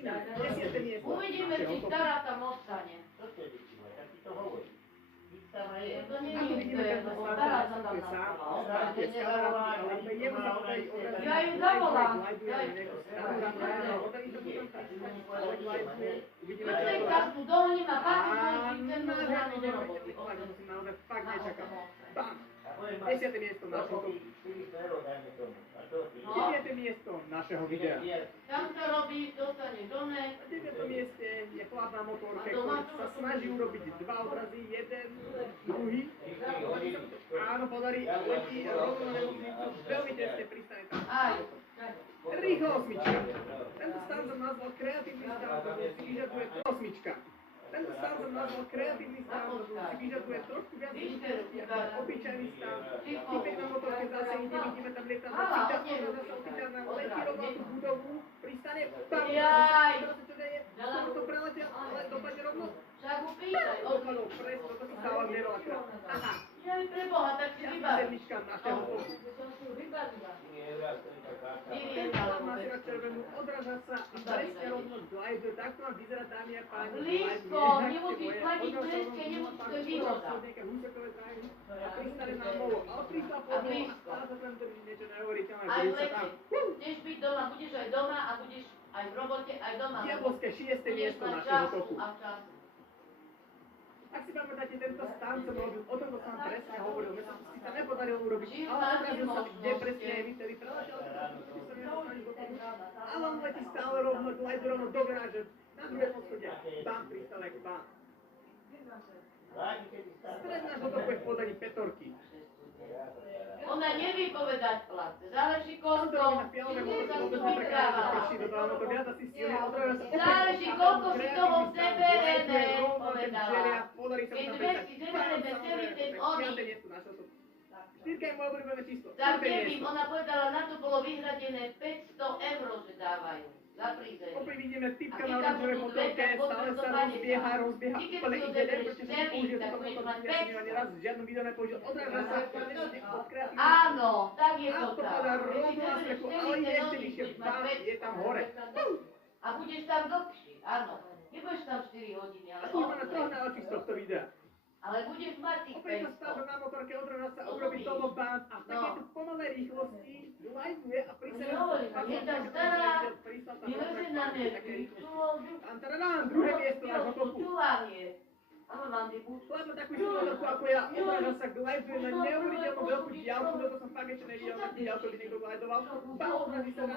Čína, 10. miesto. Uvidíme, či stará tam ostane. Čo to je vyčíma? Tak ti to hovorí. Nič tam aj je. To nie Ako je vidíme, to, tento lebo stán stará sa sa tam nastupuje sám, nastala. stávate s kamarátmi, ale jemu sa podarí odraziť. Ja ju zavolám. Uvidíme, No čo tak to každú dohodím a pánu Áno, ten do ráno do roboty. to si naozaj fakt nečakal. Bam! A poviem, 10. miesto našeho dokopy 400 eur, dajme tomu. A to ty? No. 9. miesto našeho videa. Tam sa robí, dostane donek. Na 9. mieste je chlap na motorke, A doma ktorý sa snaží urobiť 2 obrazy, jeden, druhý. Áno, podarí, letí rovno na nemocnicu, veľmi tesne pristane tam. Aj. Rýchlo osmička. Tento stan som nazval kreatívny stan, lebo si vyžaduje osmička. Tento stan som nazval kreatívny stan, lebo si vyžaduje trošku viac zručnosti ako obyčajný stan. Typek na motorke zase ide, vidíme tam lietadlo, zase opiča nám letí rovno tú budovu, pristane, bam, teraz sa čo deje, skoro to preletel, ale dopadne rovno. Však mu pýtaj. Dopadol presne, toto sa stáva veľakrát. Aha, Jej preboha, tak si jasná vybaví. sedmička našeho topu. Tento má si na červenú, odráža sa a presne rovno glide, takto vám vyzerá, dámy a páni. Blízko, nemusíš platiť preske, nemusíš, to je výhoda. A pristane na molo, ale prišla po A molo a blízko. stále sa tam drží niečo neuveriteľné, Aj v bude sa lete. tam. Budeš byť doma, budeš aj doma a budeš aj v robote, aj doma. Diabolské 6. Budeš miesto mať našeho času topu. a času. Ak si pamätáte, tento stan som robil, o tomto som presne hovoril, že si sa nepodarilo urobiť, Či ale máte odrazil sa, kde možnosti. presne je, vy vtedy preletel, či sa nedostane do toho, ale on letí stále rovno, glide rovno do garáže, na druhé poschodie, bam, pristalek, bam. Stred nášho topu je v podaní Petorky. Ona nevie povedať plat. Záleží Tam to koľko. robí na fialové Či motorky, sa vôbec tu neprekáže, že vypráva. prší, dodáva to viac asi silne, odráža sa. Záleží, koľko si toho seberené povedala. povedala. Podarí sa mu Keď tam veci prestať. seberené celý ten oni. 5. miesto našeho topu. 4 je moje obľúbené číslo. Tak 4. nevím, miesto. ona povedala, na to bolo vyhradené 500 eur, že dávajú. Za prízeň. Opäť vidíme typka A na keď tam oranžovej budú motorke, dve, tak stále sa potom rozbieha, to rozbieha, Ty keď úplne si ide, odeberieš pretože celý, použije tak túto budeš motorku, mať ja som ju ani raz v žiadnom videu nepoužil, odráža sa, konečne od kreatívnych. Áno, tak je A to to tak. padá Keď si rovno na zoberieš strechu, celý ale ten je ešte oný, vyššie, budeš mať bam, je tam hore. A budeš tam dlhší, áno. Nebudeš tam 4 hodiny, A ale tu máme troch najlepších z tohto videa. Ale budeš mať tých Opäť sa stále 500. na motorke, odráža sa, urobí solo band a v takéto pomalej rýchlosti glideuje a pri sebe Je tam stará, vyvržená Tantaradán, druhé miesto nášho topu. Čúvanie. Áno, mám typu. Sledme takú situáciu ako ja, odráža sa, glideuje na neuveriteľnú veľkú diaľku, toto som fakt ešte nevidel, takú diaľku by niekto glidoval. Odrazí sa na